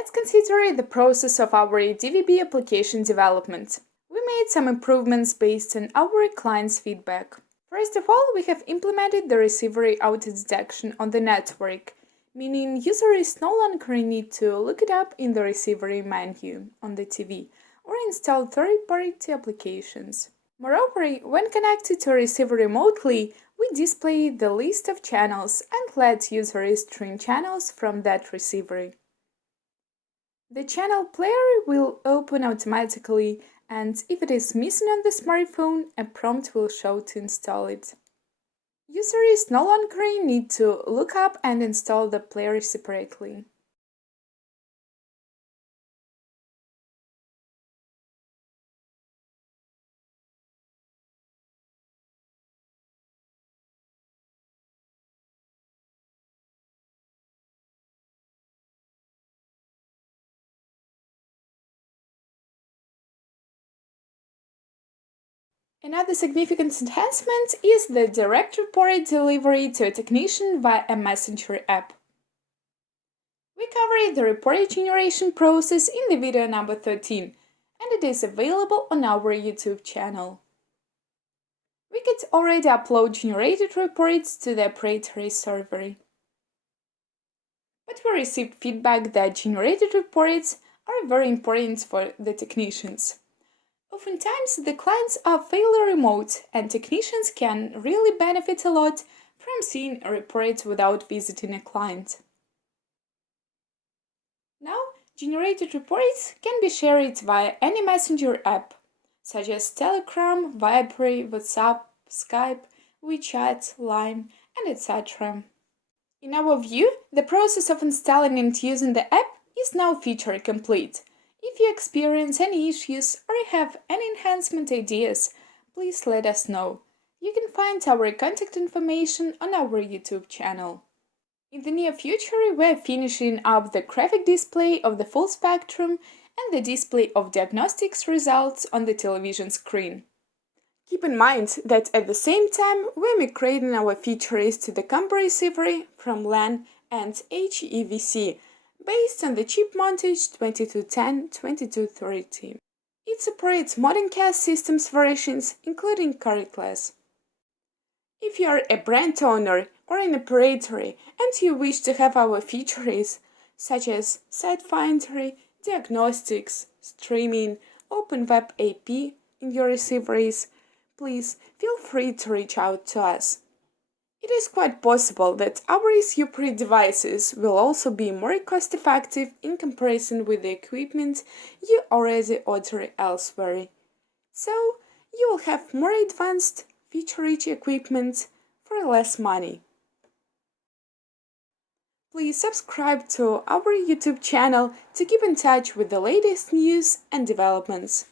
Let's consider the process of our DVB application development. We made some improvements based on our client's feedback. First of all, we have implemented the receiver auto detection on the network, meaning users no longer need to look it up in the receiver menu on the TV or install third-party applications. Moreover, when connected to a receiver remotely, we display the list of channels and let users string channels from that receiver. The channel player will open automatically, and if it is missing on the smartphone, a prompt will show to install it. Users no longer need to look up and install the player separately. Another significant enhancement is the direct report delivery to a technician via a messenger app. We covered the report generation process in the video number 13, and it is available on our YouTube channel. We could already upload generated reports to the proprietary server. But we received feedback that generated reports are very important for the technicians. Oftentimes, the clients are fairly remote, and technicians can really benefit a lot from seeing a report without visiting a client. Now, generated reports can be shared via any messenger app, such as Telegram, Viber, WhatsApp, Skype, WeChat, Line, and etc. In our view, the process of installing and using the app is now feature complete. If you experience any issues or have any enhancement ideas, please let us know. You can find our contact information on our YouTube channel. In the near future, we are finishing up the graphic display of the full spectrum and the display of diagnostics results on the television screen. Keep in mind that at the same time, we are migrating our features to the combo receiver from LAN and HEVC based on the chip montage 2210-2230. It supports modern CAS systems versions, including Curry class. If you are a brand owner or an operator and you wish to have our features, such as Site Finder, diagnostics, streaming, Open Web AP in your receivers, please feel free to reach out to us. It is quite possible that our SUPRE devices will also be more cost-effective in comparison with the equipment you already order elsewhere. So, you will have more advanced, feature-rich equipment for less money. Please subscribe to our YouTube channel to keep in touch with the latest news and developments.